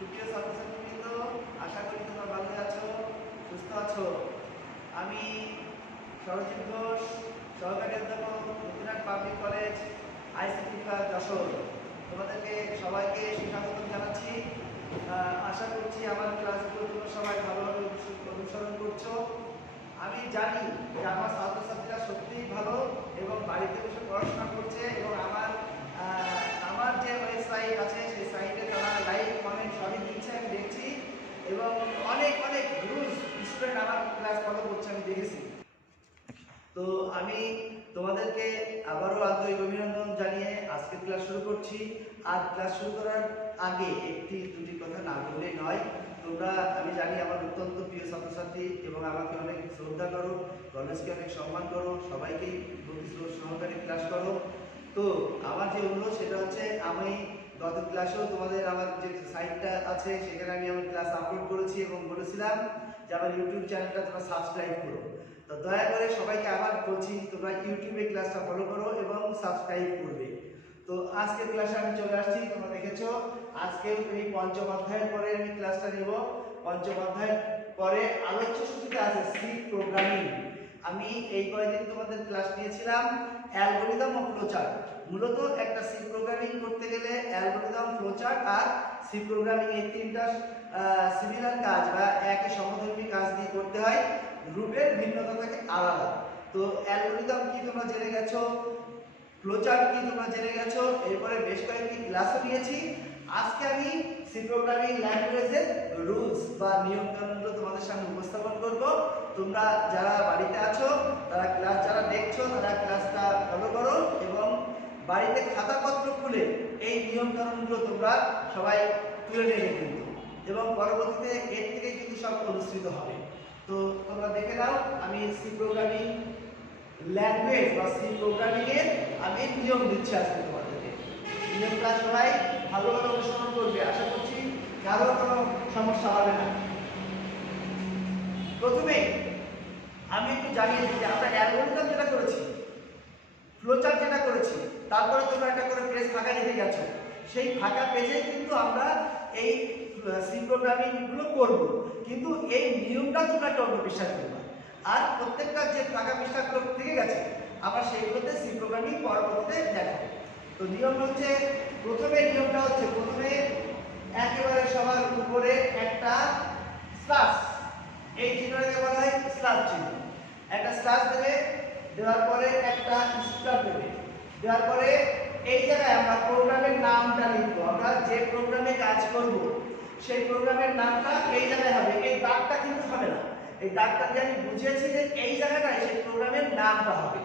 সুপ্রিয় ছাত্রছাত্রীবৃন্দ, আশা করি তোমরা ভালো আছো, সুস্থ আছো। আমি সরজিৎ ঘোষ, সহকারী অধ্যাপক, নতুনহাট পাবলিক কলেজ, আইসিটি বিভাগ যশোর। তোমাদেরকে সবাইকে সুস্বাগতম জানাচ্ছি। আশা করছি আমার ক্লাসগুলো তোমরা সবাই ভালোভাবে অনুসরণ করছো। আমি জানি যে আমার ছাত্রছাত্রীরা সত্যিই ভালো এবং বাড়িতে বসে পড়াশোনা করছে, এবং আমার যে ওয়েবসাইট আছে সেই সাইটে তারা লাইক কমেন্ট সবই দিচ্ছে, আমি দেখছি। এবং অনেক অনেক রুলস স্টুডেন্ট আমার ক্লাস ফলো করছে, আমি দেখেছি। তো আমি তোমাদেরকে আবারও আন্তরিক অভিনন্দন জানিয়ে আজকে ক্লাস শুরু করছি। আর ক্লাস শুরু করার আগে একটি দুটি কথা না বললেই নয়। তোমরা, আমি জানি আমার অত্যন্ত প্রিয় ছাত্রছাত্রী এবং আমাকে অনেক শ্রদ্ধা করো, কলেজকে অনেক সম্মান করো, সবাইকেই ভক্তি সহকারে ক্লাস করো। তো আমার যে অনুরোধ সেটা হচ্ছে, আমি গত ক্লাসেও তোমাদের আমার যে সাইটটা আছে সেখানে আমি আমার ক্লাস আপলোড করেছি এবং বলেছিলাম যে আমার ইউটিউব চ্যানেলটা তোমরা সাবস্ক্রাইব করো। তো দয়া করে সবাইকে আবার বলছি, তোমরা ইউটিউবে ক্লাসটা ফলো করো এবং সাবস্ক্রাইব করবে। তো আজকের ক্লাসে আমি চলে আসছি, তোমরা দেখেছো আজকেও এই পঞ্চম অধ্যায়ের পরে আমি ক্লাসটা নেব। পঞ্চম অধ্যায়ের পরে আলোচ্য সূচিতে আছে সি প্রোগ্রামিং। আমি এই কয়েকদিন তোমাদের ক্লাস নিয়েছিলাম অ্যালগরিদম ও ফ্লোচার্ট। মূলত একটা সি প্রোগ্রামিং করতে গেলে অ্যালগরিদম, ফ্লোচার্ট আর সি প্রোগ্রামিং এই তিনটা সিমিলার কাজ বা একই সমধর্মী কাজ দিয়ে করতে হয়। রূপের ভিন্নতা থাকে আলাদা। তো অ্যালগরিদম কি তোমরা জেনে গেছো, ফ্লোচার্ট কি তোমরা জেনে গেছো, এরপরে বেশ কয়েকটি ক্লাসও নিয়েছি। আজকে আমি সি প্রোগ্রামিং ল্যাঙ্গুয়েজের রুলস বা নিয়ম কানুনগুলো তোমাদের সামনে উপস্থাপন করব। তোমরা যারা বাড়িতে আছো, তারা ক্লাস যারা দেখছো তারা ক্লাসটা ফলো করো এবং বাড়িতে খাতাপত্র খুলে এই নিয়ম কানুনগুলো তোমরা সবাই তুলে নেবে কিন্তু, এবং পরবর্তীতে এর থেকে কিন্তু সব অনুসৃত হবে। তো তোমরা দেখে নাও, আমি সি প্রোগ্রামিং ল্যাঙ্গুয়েজ বা সি প্রোগ্রামিং এর আমি নিয়ম দিচ্ছি আজকে তোমাদেরকে। নিয়মটা সবাই ভালোভাবে অনুসরণ করবে, আশা করছি কারো কোনো সমস্যা হবে না। প্রথমে আমি একটু জানিয়ে দিই যে আমরা অ্যালগরিদম যেটা করেছি, ফ্লোচার্ট যেটা করেছি, তারপরে তোমরা একটা করে পেজ ফাঁকা রেখে গেছো। সেই ফাঁকা পেজে কিন্তু আমরা এই সি প্রোগ্রামিং গুলো করব, কিন্তু এই নিয়মটা তোমরা একটু অল্প বিশ্বাস করবে। আর প্রত্যেকটা যে ফাঁকা পৃষ্ঠাগুলো থেকে গেছে আমরা সেইগুলোতে সি প্রোগ্রামিং পরবর্তীতে দেখাবো। তো নিয়ম হচ্ছে, নিয়মটা হচ্ছে প্রথমে একেবারে সবার উপরে একটা স্ল্যাশ, এই চিহ্নটাকে বলা হয় স্ল্যাশ চিহ্ন। একটা স্ল্যাশ দেবে, দেওয়ার পরে একটা স্টার দেবে, দেওয়ার পরে এই জায়গায় আমরা প্রোগ্রামের নামটা লিখবো। আমরা যে প্রোগ্রামে কাজ করব সেই প্রোগ্রামের নামটা এই জায়গায় হবে, এই দাগটা কিন্তু হবে না। এই দাগটা দিয়ে আমি বুঝিয়েছি যে এই জায়গাটায় সেই প্রোগ্রামের নামটা হবে,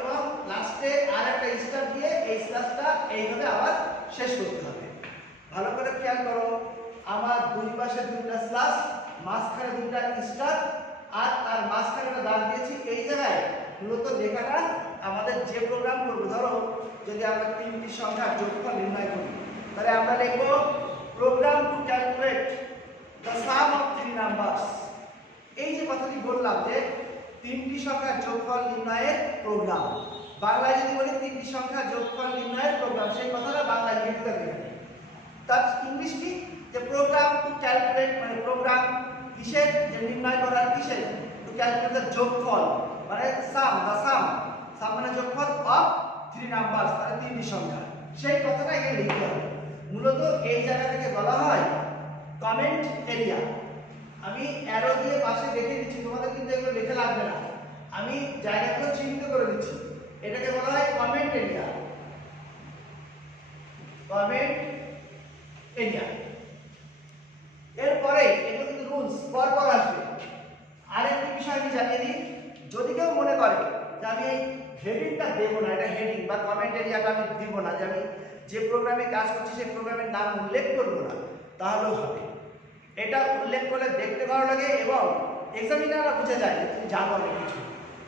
এবং লাস্টে আর একটা স্টার দিয়ে এই স্ল্যাশটা এইভাবে আবার শেষ করতে হবে। ভালো করে খেয়াল করো, আমার দুই পাশে দুইটা স্ল্যাশ, মাঝখানে দুইটা স্টার, আর তার মাঝখানে একটা দাগ দিয়েছি। এই জায়গায় মূলত লেখাটা আমাদের যে প্রোগ্রাম করবো, ধরো যদি আমরা তিনটি সংখ্যার যোগফল নির্ণয় করি, তাহলে আমরা লিখব program to calculate the sum of three numbers. এই যে কথাটি বললাম যে তিনটি সংখ্যার যোগফল নির্ণয়ের প্রোগ্রাম, বাংলায় যদি বলি তিনটি সংখ্যার যোগফল নির্ণয়ের প্রোগ্রাম, সেই কথাটা বাংলায় লিখতে হবে। তার ইংলিশ কি, যে প্রোগ্রাম টু ক্যালকুলেট, মানে প্রোগ্রাম কিসের, যে নির্ণয় করার, কিসের, টু ক্যালকুলেট দ্য যোগফল মানে সাম, দ্য সাম, সাম মানে যোগফল অফ থ্রি নাম্বারস, মানে তিনটি সংখ্যা, সেই কথাটা এখানে লিখতে হবে। মূলত এই জায়গা থেকে বলা হয় কমেন্ট এরিয়া। আমি অ্যারো দিয়ে পাশে লিখে দিচ্ছি, তোমাদের কিন্তু এগুলো লিখে লাগবে না, আমি জায়গাগুলো চিহ্নিত করে দিচ্ছি। এটাকে বলা হয় কমেন্ট এরিয়া, কমেন্ট এরিয়া। এরপরে এগুলো কিন্তু রুলস পরপর আসবে। আরেকটি বিষয় আমি জানিয়ে দিই, যদি কেউ মনে করে যে আমি এই হেডিংটা দেবো না, এটা হেডিং বা কমেন্ট এরিয়াটা আমি দিব না, যে আমি যে প্রোগ্রামে কাজ করছি সেই প্রোগ্রামের নাম উল্লেখ করবো না, তাহলেও হবে। এটা উল্লেখ করলে দেখতে ভালো লাগে এবং এক্সামিনাররা বুঝে যায় যে তুমি জানো অনেক কিছু।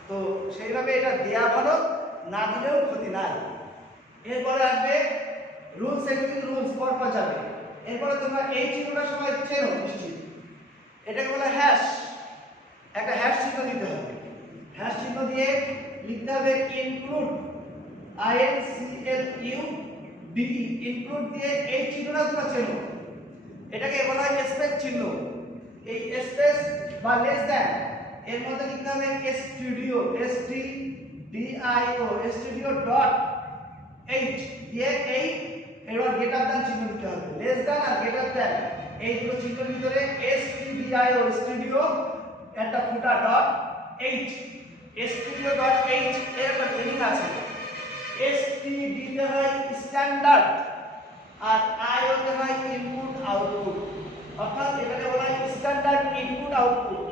তো সেইভাবে এটা দেয়া ভালো, না দিলেও ক্ষতি নাই। এরপরে আসবে রুলস, এগুলো কিন্তু রুলস পরপর যাবে। এরপরে তোমরা এই চিহ্নটা সবাই চেনো নিশ্চিত, এটাকে বলে হ্যাশ। একটা হ্যাশ চিহ্ন দিতে হবে, হ্যাশ চিহ্ন দিয়ে লিখতে হবে ইনক্লুড, INCLUDE, ইনক্লুড দিয়ে এই চিহ্নটা তোমরা চেনো। এটাকে বলা হয় স্পেস চিহ্ন। এই স্পেস বা লেস দ্যান এর মধ্যে লিখতে হবে studio, S T D I O, studio dot H দিয়ে এই এবার গ্রেটার দ্যান চিহ্ন দিতে হবে। লেস দ্যান আর গ্রেটার দ্যান এই দুটো চিহ্নের ভিতরে S T D I O, studio একটা ফুটা dot H, studio dot H এর একটা মিনিং আছে। এস টি ডি তে হয় স্ট্যান্ডার্ড আর আই ও তে হয় ইনপুট আউটপুট, অর্থাৎ এটাকে বলা হয় স্ট্যান্ডার্ড ইনপুট আউটপুট।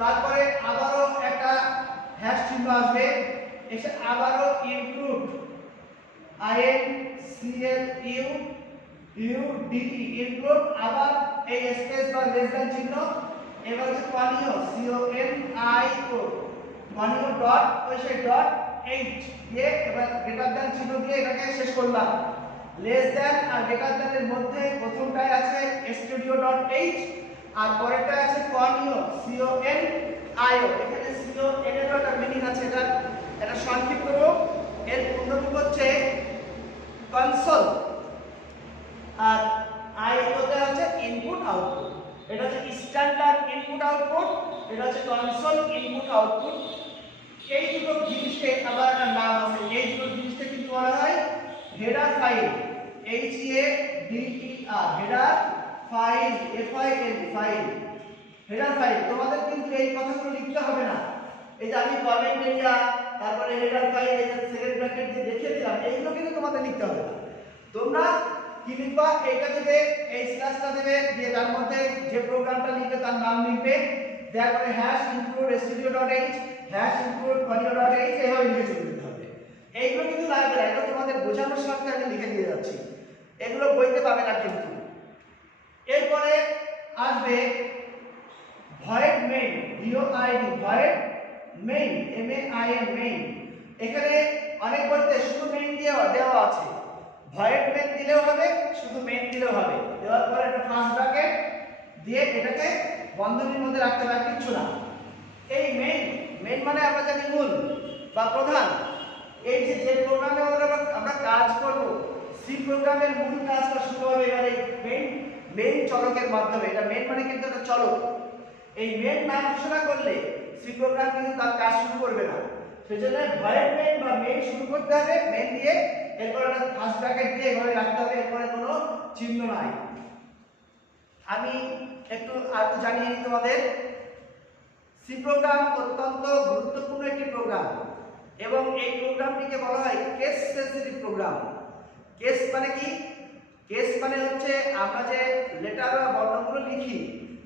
তারপরে আবারও একটা হ্যাশ চিহ্ন আসবে, এসে আবারও input I N C L U U D E, input আবার এই স্পেস বা লেস দ্যান চিহ্ন, এবার হচ্ছে conio C O N I O, conio dot ওই সেই ডট এইচ দিয়ে এবার গ্রেটার দ্যান চিহ্ন দিয়ে এটাকে শেষ করলাম। লেস দ্যান আর গ্রেটার দ্যান এর মধ্যে প্রথমটায় আছে স্টুডিও ডট এইচ আর পরেরটা আছে conio C O N I O. এখানে সি ও এন এর একটা মিনিং আছে, এটা সংক্ষিপ্ত রূপ, এর পূর্ণ রূপ হচ্ছে কনসোল আর আই ও তে আছে ইনপুট আউটপুট। এটা হচ্ছে স্ট্যান্ডার্ড ইনপুট আউটপুট, এটা হচ্ছে কনসোল ইনপুট আউটপুট। এই দুটো জিনিসকে আবার একটা নাম আছে, এই দুটো জিনিসকে কিন্তু বলা হয় header file, H A D E R, header file, F I L file, header file. তোমাদের কিন্তু এই কথাগুলো লিখতে হবে না, এই যে আমি কমেন্ট এরিয়া তারপরে হেডার ফাইল এই যে সেকেন্ড ব্র্যাকেট দিয়ে দেখিয়ে দিলাম, এইগুলো কিন্তু তোমাদের লিখতে হবে না। তোমরা কি লিখবা, এইটা দেবে, এই স্ল্যাশটা দেবে, দিয়ে তার মধ্যে যে প্রোগ্রামটা লিখবে তার নাম লিখবে, তারপরে hash include studio dot H, hash include conio dot H, এইভাবে লিখে চলে যেতে হবে। এইগুলো কিন্তু লাগবে না, এটা তোমাদের বোঝানোর স্বার্থে আমি লিখে দিয়ে যাচ্ছি, এগুলো বইতে পাবে না কিন্তু। এরপরে আসবে void main, V O I, D void, main M A I, N. Main অনেক বলতে শুধু মেইন দিয়ে দেওয়া আছে, ভয়েড মেইন দিলেও হবে, শুধু মেইন দিলেও হবে। দেওয়ার পরে একটা ফার্স্ট ব্র্যাকেট দিয়ে এটাকে বন্ধনীর মধ্যে রাখতে হবে, কিছু না। এই মেইন, মেইন মানে আমরা জানি মূল বা প্রধান। এই যে প্রোগ্রামে আমরা কাজ করব, সি প্রোগ্রামের মূল কাজটা শুরু হবে এবারে মেইন চলকের মাধ্যমে। এটা মেইন মানে কিন্তু একটা চলক। এই মেইন না ঘোষণা করলে সি প্রোগ্রাম কিন্তু তার কাজ শুরু করবে না। সেজন্য ভয়েড মেইন বা মেইন শুরু করতে হবে মেইন দিয়ে, এরপর একটা ফার্স্ট ব্র্যাকেট দিয়ে এভাবে রাখতে হবে, এরপরে কোনো চিহ্ন নাই। আমি একটু আর জানিয়ে দিই তোমাদের, সি প্রোগ্রাম অত্যন্ত গুরুত্বপূর্ণ একটি প্রোগ্রাম এবং এই প্রোগ্রামটিকে বলা হয় কেস সেনসিটিভ প্রোগ্রাম। কেস মানে কি? কেস মানে হচ্ছে আমরা যে লেটার বা বর্ণগুলো লিখি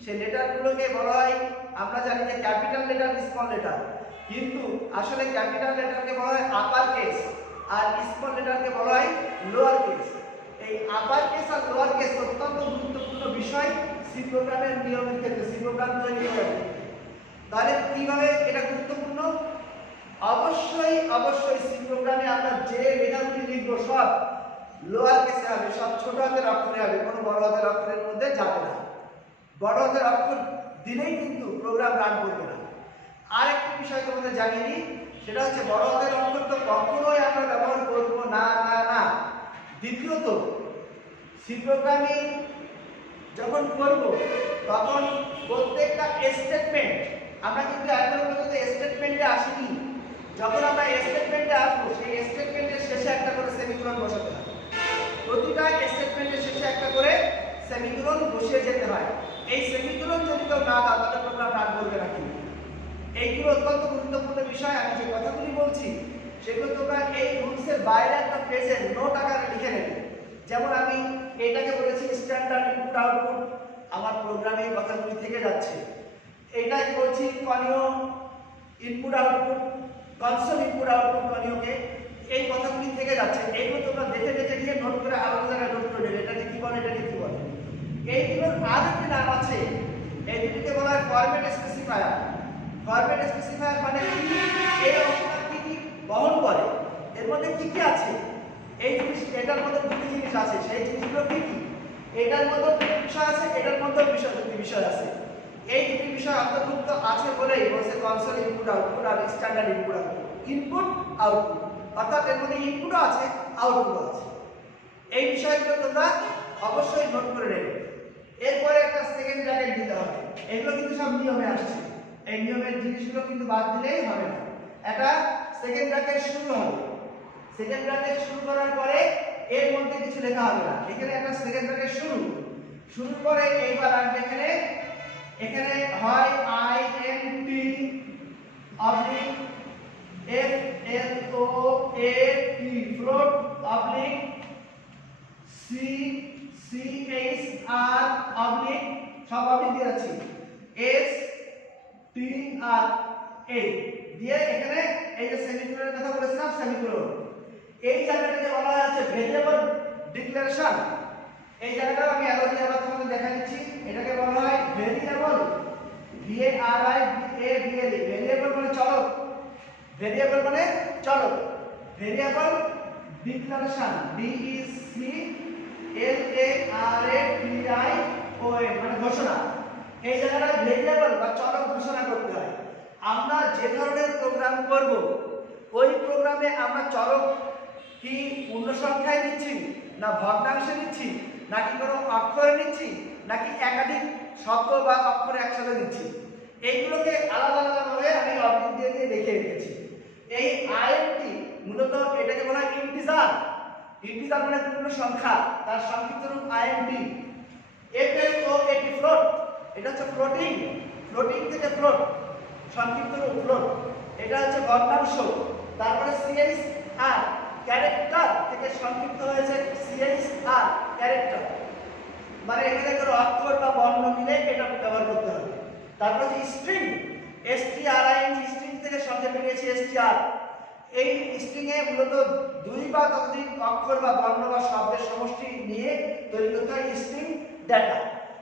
সেই লেটারগুলোকে বলা হয়, আমরা জানি যে ক্যাপিটাল লেটার, স্মল লেটার, কিন্তু আসলে ক্যাপিটাল লেটারকে বলা হয় আপার কেস আর স্মল লেটারকে বলা হয় লোয়ার কেস। এই আপার কেস আর লোয়ার কেস অত্যন্ত গুরুত্বপূর্ণ বিষয় সি প্রোগ্রামের নিয়মের ক্ষেত্রে, সি প্রোগ্রাম তৈরি করার ক্ষেত্রে। তাহলে কিভাবে এটা গুরুত্বপূর্ণ? অবশ্যই সি প্রোগ্রামে আমরা যে লেটারগুলি লিখবো সব লোয়ার কেসে হবে, সব ছোট হাতের অক্ষরে হবে, কোনো বড় হাতের অক্ষরের মধ্যে যাবে না। বড় হাতের অক্ষর দিলেই কিন্তু প্রোগ্রাম রান করবে না। আরেকটি বিষয় তোমাদের জানিয়ে দিই, সেটা হচ্ছে বড় হাতের অক্ষর তো কখনোই আমরা ব্যবহার করব না না না। দ্বিতীয়ত, সি প্রোগ্রামিং যখন করব তখন প্রত্যেকটা স্টেটমেন্ট, আমরা কিন্তু এখনো পর্যন্ত স্টেটমেন্টে আসিনি, যখন আমরা স্টেটমেন্টে আসবো সেই স্টেটমেন্টের শেষে একটা করে সেমিকোলন বসাতে হয়। প্রতিটা স্টেটমেন্টের শেষে একটা করে সেমিকোলন বসিয়ে যেতে হয়। এই সেমিকোলন যদি কেউ না দাও তাহলে প্রোগ্রাম রান করবে না। কিন্তু এইগুলো অত্যন্ত গুরুত্বপূর্ণ বিষয়। আমি যে কথাগুলি বলছি সেগুলো তোমরা এই রুলসের বাইরে একটা পেজে নোট আকারে লিখে নেবে। যেমন আমি এটাকে বলেছি স্ট্যান্ডার্ড ইনপুট আউটপুট, আমার প্রোগ্রামে এই কথাগুলি থেকে যাচ্ছে। এইটাই বলছি conio input output, console input output কনিওকে, এই কথাগুলি থেকে যাচ্ছে। এইগুলো তোমরা দেখে দেখে গিয়ে নোট করে আলাদা জায়গায় নোট করে নেবে, এটাকে কি বলে, এটাকে কি বলে। এইগুলোর আর একটি নাম আছে, এই দুটিকে বলা হয় ফরম্যাট স্পেসিফায়ার। ফরম্যাট স্পেসিফায়ার মানে কি? এই অংশটা কি কি বহন করে, এর মধ্যে কি কি আছে, এই জিনিস, এটার মধ্যে দুটি জিনিস আছে, সেই জিনিসগুলো কি কি? এটার মধ্যে দুটি বিষয় আছে, এটার মধ্যে দুটি বিষয় আছে। এই দুটি বিষয় অন্তর্ভুক্ত আছে বলেই বলছে কনসোল ইনপুট আউটপুট আর standard input output. Input output অর্থাৎ এর মধ্যে ইনপুটও আছে আউটপুটও আছে। এই বিষয়গুলো তোমরা অবশ্যই নোট করে নেবে। এরপরে একটা সেকেন্ড ব্র্যাকেট দিতে হবে। এগুলো কিন্তু সব নিয়মে আসছে, এই নিয়মের জিনিসগুলো কিন্তু বাদ দিলেই হবে না। একটা সেকেন্ড ব্র্যাকেট শুরু হবে, সেকেন্ড ব্র্যাকেট শুরু করার পরে এর মধ্যে কিছু লেখা হবে না, এখানে একটা সেকেন্ড ব্র্যাকেট শুরু করে এইবার আসবে এখানে, এখানে হয় I N T oblique F L O A T float oblique C C H R oblique সব অবলিক দিয়ে আছে এস টি আর এ দিয়ে এখানে এই যে সেমিকোলনের কথা বলেছিলাম সেমিকোলন, এই জায়গাটাকে বলা আছে ভেরিয়েবল ডিক্লারেশন। এই জায়গাটা আমি আরো দিয়ে আবার তোমাদের দেখা দিচ্ছি, এটাকে বলা হয় variable V A R I A B L E, variable মানে চলক, ভেরিয়েবল মানে চলক, variable declaration D E C L A R A T I O N মানে ঘোষণা। এই জায়গাটা ভেরিয়েবল বা চলক ঘোষণা করতে হয়। আমরা যে ধরনের প্রোগ্রাম করব ওই প্রোগ্রামে আমরা চলক কি পূর্ণ সংখ্যায় নিচ্ছি না ভগ্নাংশে নিচ্ছি নাকি কোনো অক্ষরে নিচ্ছি নাকি একাধিক শব্দ বা অক্ষর একসাথে নিচ্ছি, এইগুলোকে আলাদা আলাদা ভাবে আমি অবজেক্ট দিয়ে দিয়ে দেখিয়ে রেখেছি। এই আইএনটি মূলত এটাকে বলা হয় ইন্টিজার, ইন্টিজার মানে পূর্ণ সংখ্যা, তার সংক্ষিপ্ত রূপ আইএনটি। এফ এল ও এটি ফ্লোট, এটা হচ্ছে ফ্লোটিং, ফ্লোটিং থেকে ফ্লোট সংক্ষিপ্ত রূপ ফ্লোট, এটা হচ্ছে ভগ্নাংশ। তারপরে সিএইচ আর ক্যারেক্টার থেকে সংক্ষিপ্ত হয়েছে সিএইচ আর ক্যারেক্টার, মানে এখানে কোনো অক্ষর বা বর্ণ মিলে এটা ব্যবহার করতে হবে। তারপর যে স্ট্রিং এসটিআরআইএন, স্ট্রিং থেকে সংক্ষেপে নিয়েছি এসটিআর। এই স্ট্রিং এ মূলত দুই বা ততোধিক অক্ষর বা বর্ণ বা শব্দের সমষ্টি নিয়ে তৈরি করতে হয় স্ট্রিং ডেটা।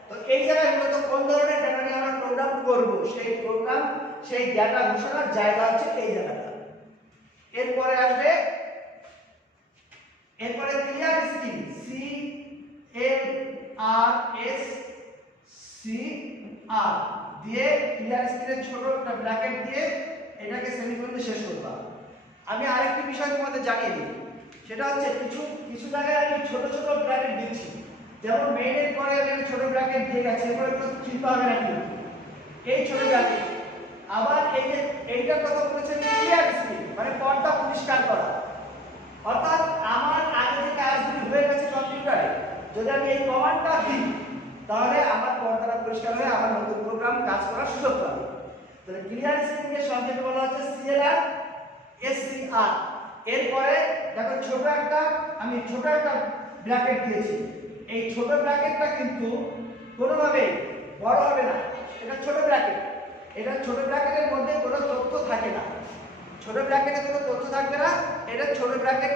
তো এই জায়গায় মূলত কোন ধরনের ডেটা নিয়ে আমরা প্রোগ্রাম করব, সেই প্রোগ্রাম সেই ডেটা ঘোষণার জায়গা হচ্ছে এই জায়গাটা। এরপরে আসবে, এরপরে ক্লিয়ার স্ট্রিং সি এল আর এস সি আর দিয়ে ক্লিয়ার স্ট্রিংয়ের ছোট একটা ব্র্যাকেট দিয়ে এটাকে সেমিকোলন দিয়ে শেষ করবা। আমি আরেকটি বিষয় তোমাদের জানিয়ে দিই, সেটা হচ্ছে কিছু জায়গায় আমি ছোট ছোট ব্র্যাকেট দিচ্ছি, যেমন মেইনের পরে আমি ছোট ব্র্যাকেট দিয়ে গেছি, এরপরে একটু চিন্তা হবে নাকি এই ছোট ব্র্যাকেট। আবার এই যে এইটার কথা বলেছে ক্লিয়ার স্ট্রিং মানে পর্দা পরিষ্কার করা, অর্থাৎ আমার আগে যে কাজগুলি হয়ে গেছে কম্পিউটারে যদি আমি এই কমান্ডটা দিই তাহলে আমার পর্দাটা পরিষ্কার হয়ে আমার নতুন প্রোগ্রাম কাজ করার সুযোগ পাবে। তাহলে ক্লিয়ার স্ট্রিং এর সংক্ষেপে বলা হচ্ছে সিএলআর এসসিআর। এরপরে দেখো আমি ছোট একটা ব্র্যাকেট দিয়েছি, এই ছোট ব্র্যাকেটটা কিন্তু কোনোভাবে বড় হবে না, এটা ছোট ব্র্যাকেট, এটা ছোট ব্র্যাকেটের মধ্যে কোনো তথ্য থাকে না, ছোট ব্র্যাকেটে কোনো তথ্য থাকবে না, এটা ছোট ব্র্যাকেট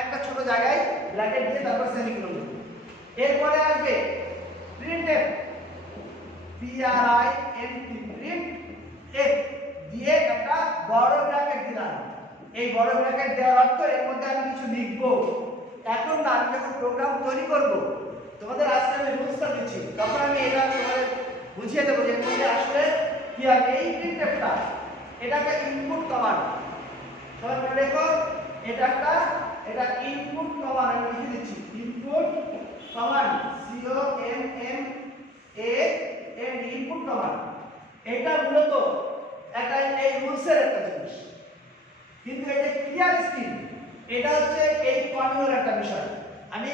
একটা ছোট জায়গায় ব্র্যাকেট দিয়ে তারপর সেমিকোলন। এরপরে আসবে printf P R I N T print F দিয়ে একটা বড় ব্র্যাকেট দিলাম। এই বড় ব্র্যাকেট দেওয়ার অর্থ এর মধ্যে আমি কিছু লিখব। এখন না, আমি যখন প্রোগ্রাম তৈরি করব তোমাদের আজকে আমি রুলসটা দিচ্ছি, তখন আমি এটা তোমাদের বুঝিয়ে দেবো যে এর মধ্যে আসলে কি হবে। এই প্রিন্টএফটা এটাকে ইনপুট কমান্ড, সবাই মনে রেখো এটা ইনপুট কমান্ড, আমি লিখে দিচ্ছি input command C O M M A N input command. এটা মূলত একটা এই রুলসের একটা জিনিস, কিন্তু এই যে ক্লিয়ার স্ট্রিং এটা হচ্ছে এই কর্নিওর একটা বিষয়। আমি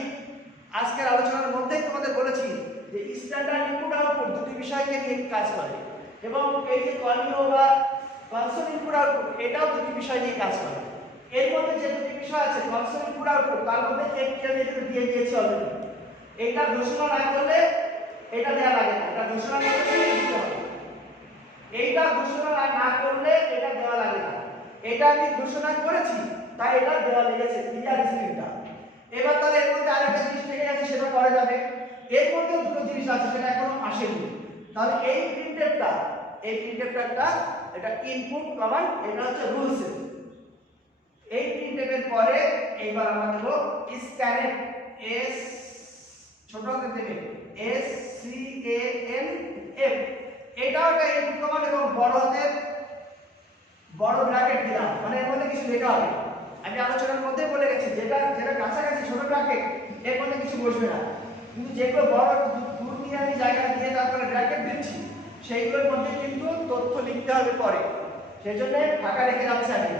আজকের আলোচনার মধ্যেই তোমাদের বলেছি যে স্ট্যান্ডার্ড ইনপুট আউটপুট দুটি বিষয়কে নিয়ে কাজ করে, এবং এই যে কর্নিও বা কনসোল ইনপুট আউটপুট এটাও দুটি বিষয় নিয়ে কাজ করে। এর মধ্যে যে দুটি বিষয় আছে কনসোল ইনপুট আউটপুট, তার মধ্যে একটি আমি এখানে দিয়ে দিয়েছি অলরেডি। এইটা ঘোষণা না করলে এটা দেওয়া লাগে না, এটা ঘোষণা করলে দিতে হবে। এইটা ঘোষণা না করলে এটা দেওয়া লাগে না, এটা আমি ঘোষণা করেছি তাই এটা দেওয়া লেগেছে ক্লিয়ার স্ট্রিংটা। এবার তাহলে এর মধ্যে আরেকটা জিনিস থেকে গেছে, সেটা পরে যাবে। এর মধ্যে দুটো জিনিস আছে সেটা এখনো আসেনি। তাহলে এই প্রিন্টএফটা একটা এটা ইনপুট কমান্ড, এটা হচ্ছে রুলস। এই প্রিন্টএফের পরে এইবার আমরা দেব স্ক্যানএফ এস ছোট হাতের দেবে S C A N F, এটাও একটা ইনপুট কমান্ড এবং বড় হাতের বড় ব্র্যাকেট দিলাম, মানে এর মধ্যে কিছু লেখা হবে। আমি আলোচনার মধ্যে বলে গেছি যেটা কাছাকাছি ছোট ব্র্যাকেট এর মধ্যে কিছু বসবে না। কিন্তু যেগুলো বড় দূর দিয়ে আমি জায়গা দিয়ে তারপরে ব্র্যাকেট দিচ্ছি সেইগুলোর মধ্যে কিন্তু তথ্য লিখতে হবে পরে, সেই জন্য ফাঁকা রেখে যাচ্ছে আমি।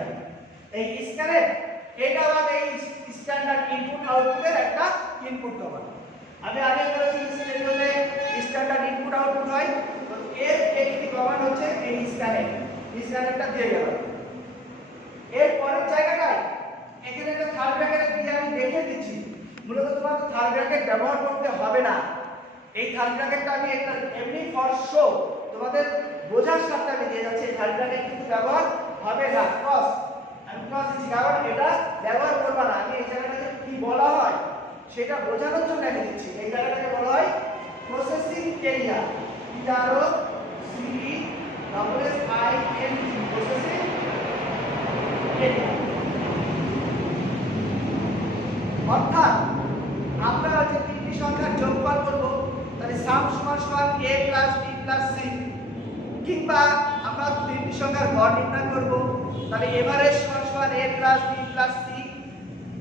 এই স্ক্যানের এটা আমাদের এই স্ট্যান্ডার্ড ইনপুট আউটপুটের একটা ইনপুট কমান্ড। আমি আগে বলেছি স্টেডিওতে স্ট্যান্ডার্ড ইনপুট আউটপুট হয়, তো এর একটি কমান্ড হচ্ছে এই স্ক্যানারটা দিয়ে গেল। এর পরের জায়গাটায় এখানে একটা থার্ড ব্র্যাকেট দিয়ে আমি দেখে দিচ্ছি, মূলত তোমাকে থার্ড ব্র্যাকেট ব্যবহার করতে হবে না। এই থার্ড ব্র্যাকেটটা আমি একটা এমনি ফর শো তোমাদের বোঝার সাথে আমি দিয়ে যাচ্ছি, এই থার্ড ব্র্যাকেট কিন্তু ব্যবহার হবে না। ক্রস আমি ক্রস দিচ্ছি কারণ এটা ব্যবহার করবা না। আমি এই জায়গাটাকে কি বলা হয় সেটা বোঝানোর জন্য আমি দিচ্ছি। এই জায়গাটাকে বলা হয় processing area, PROCESSING processing area. অর্থাৎ আমরা যে তিনটি সংখ্যার যোগফল করব, তাহলে সাম সমান সমান a plus b plus c, কিংবা আমরা তিনটি সংখ্যার গড় নির্ণয় করব, তাহলে এভারেজ সমান সমান a plus b plus c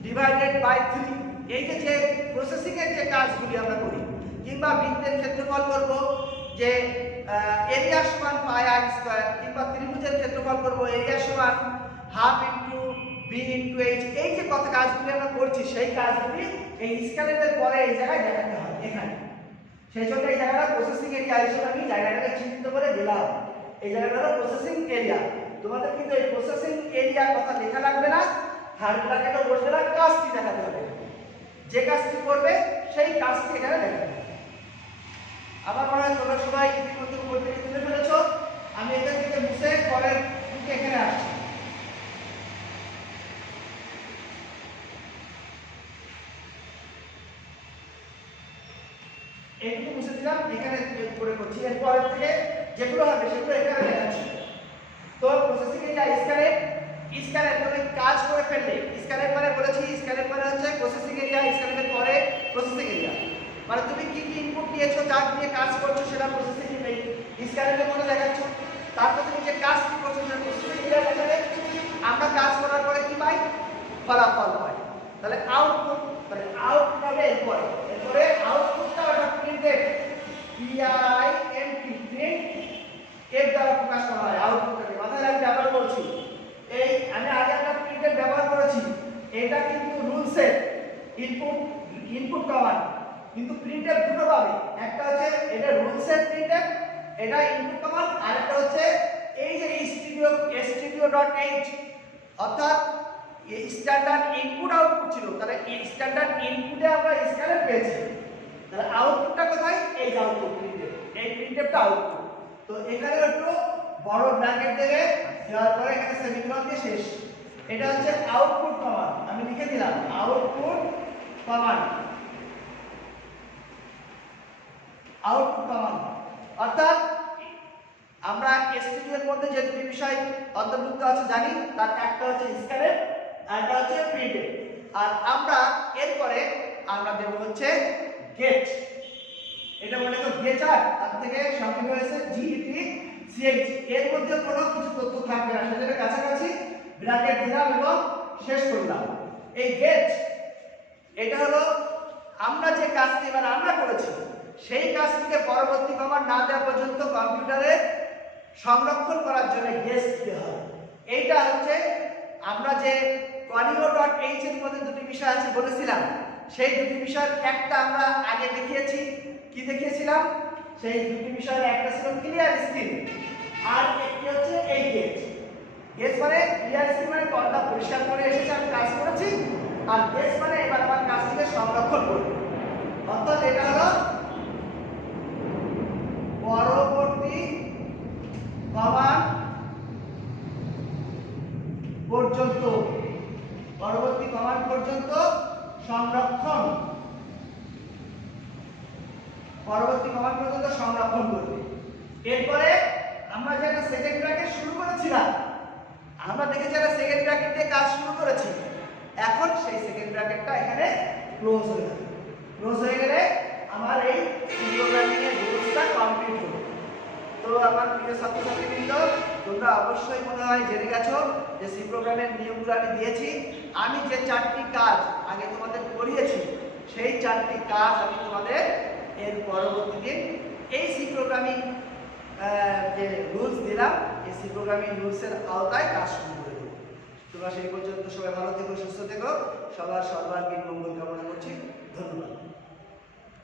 divided by 3। এই যে প্রসেসিং এর যে কাজগুলি আমরা করি, কিংবা বৃত্তের ক্ষেত্রফল করব যে এরিয়া সমান পাই r স্কয়ার, কিংবা ত্রিভুজের ক্ষেত্রফল করব এরিয়া সমান half into b into h। এই যে কত কাজগুলি আমরা করছি সেই কাজগুলি এই স্কেলের পরে এই জায়গায় দেখাতে হবে এখানে। সেই জন্য এই জায়গাটা প্রসেসিং এরিয়া হিসেবে আমি জায়গাটাকে চিহ্নিত করে দিলাম। এই জায়গাটা হলো প্রসেসিং এরিয়া। তোমাদের কিন্তু এই প্রসেসিং এরিয়া কথা লেখা লাগবে না, থার্ড ব্র্যাকেটে বসবে না, কাজটি দেখাতে হবে। যে কাজটি করবে সেই কাজটি এখানে দেখাতে হবে। আমার মনে হয় তোমরা সবাই ইতিমধ্যে বই থেকে তুলে ফেলেছো। আমি এখান থেকে মুছে পরের দিকে এখানে আসছি। এইটুকু মুছে দিলাম, এখানে করে করছি। এরপরের থেকে যেগুলো হবে সেগুলো এখানে দেখাচ্ছি। তো প্রসেসিং এরিয়া স্ক্যানের তুমি কাজ করে ফেললে, স্ক্যানের পরে বলেছি স্ক্যানের পরে হচ্ছে প্রসেসিং এরিয়া, স্ক্যানের পরে প্রসেসিং এরিয়া। মানে তুমি কি কি ইনপুট নিয়েছো, যা নিয়ে কাজ করছো সেটা প্রসেসিং স্ক্যানের মধ্যে দেখাচ্ছ। তারপর তুমি যে কাজ কি করছো সেটা প্রসেসিং এরিয়া দেখাবে। আমরা কাজ করার পরে কি পাই? ফলাফল পাই। তাহলে আউটপুট, তাহলে আউটপুট হবে এরপরে আউটপুটটা ওটা প্রিন্টেড, PRINT প্রিন্ট এর দ্বারা প্রকাশ করা হয় আউটপুটটাকে। মাথায় রাখবে, আবার বলছি, এই আমি আগে একটা প্রিন্টেড ব্যবহার করেছি, এটা কিন্তু রুলসের ইনপুট কমান্ড, কিন্তু প্রিন্টেড দুটো পাবে। একটা হচ্ছে এটা রুলসের প্রিন্টেড, এটা ইনপুট কমান্ড, আর একটা হচ্ছে এই যে studio.h, অর্থাৎ এই স্ট্যান্ডার্ড ইনপুট আউটপুট ছিল। তাহলে এই স্ট্যান্ডার্ড ইনপুটে আমরা স্ক্যানার পেয়েছি, তাহলে আউটপুটটা কোথায়? এই আউটপুট প্রিন্টেড, এই প্রিন্টেডটা আউটপুট। তো এখানে একটু বড় ব্র্যাকেট দেবে, দেওয়ার পরে এখানে সেমিকোলন দিয়ে শেষ। এটা হচ্ছে আউটপুট কমান্ড, আমি লিখে দিলাম আউটপুট কমান্ড। আউটপুট কমান্ড অর্থাৎ আমরা স্টুডিওর মধ্যে যে দুটি বিষয় অন্তর্ভুক্ত আছে জানি, তার একটা হচ্ছে স্ক্যানের আর একটা হচ্ছে প্রিন্টেড। আর আমরা এরপরে আমরা দেব হচ্ছে গেট। এটা বলে তো গেটার, তার থেকে সংক্ষেপ হয়েছে GETCH। এর মধ্যে কোনো কিছু তথ্য থাকবে না, সেটার কাছাকাছি ব্র্যাকেট দিলাম এবং শেষ করলাম। এই গেট এটা হলো আমরা যে কাজটি এবার আমরা করেছি সেই কাজটিকে পরবর্তী কমান্ড না দেওয়া পর্যন্ত কম্পিউটারে সংরক্ষণ করার জন্য গেট দিতে হয়। এইটা হচ্ছে আমরা যে audio.h এর মধ্যে দুটি বিষয় আছে বলেছিলাম, সেই দুটি বিষয়ের একটা আমরা আগে দেখিয়েছি। কি দেখিয়েছিলাম? সেই দুটি বিষয়ের একটা ছিল ক্লিয়ার স্ক্রিন, আর একটি হচ্ছে এই গেট। গেট মানে ক্লিয়ার স্ক্রিন মানে পর্দা পরিষ্কার করে এসেছে, আমি কাজ করেছি, আর গেট মানে এবার আমার কাজটিকে সংরক্ষণ করবে। অর্থাৎ এটা হলো পরবর্তী কমান্ড পর্যন্ত, পরবর্তী কমান্ড পর্যন্ত সংরক্ষণ, পরবর্তী কমান্ড পর্যন্ত সংরক্ষণ করবে। এরপরে আমরা যেটা সেকেন্ড ব্র্যাকেট শুরু করেছিলাম, আমরা দেখেছি একটা সেকেন্ড ব্র্যাকেট দিয়ে কাজ শুরু করেছি, এখন সেই সেকেন্ড ব্র্যাকেটটা এখানে ক্লোজ হয়ে যাবে। ক্লোজ হয়ে গেলে আমার এই প্রোগ্রামিং এর রুলসটা কমপ্লিট হলো। তো আমার প্রিয় ছাত্রছাত্রীবৃন্দ, তোমরা অবশ্যই মনে হয় জেনে গেছো যে সি প্রোগ্রামের নিয়মগুলো আমি দিয়েছি। আমি যে চারটি কাজ আগে তোমাদের করিয়েছি সেই 4টি কাজ আমি তোমাদের এর পরবর্তী দিন এই সি প্রোগ্রামিং যে রুলস দিলাম, এই সি প্রোগ্রামিং রুলসের আওতায় কাজ শুরু করে দেবো। তোমরা সেই পর্যন্ত সবাই ভালো থেকো, সুস্থ থেকো, সবার সর্বাঙ্গীন মঙ্গল কামনা করছি। ধন্যবাদ।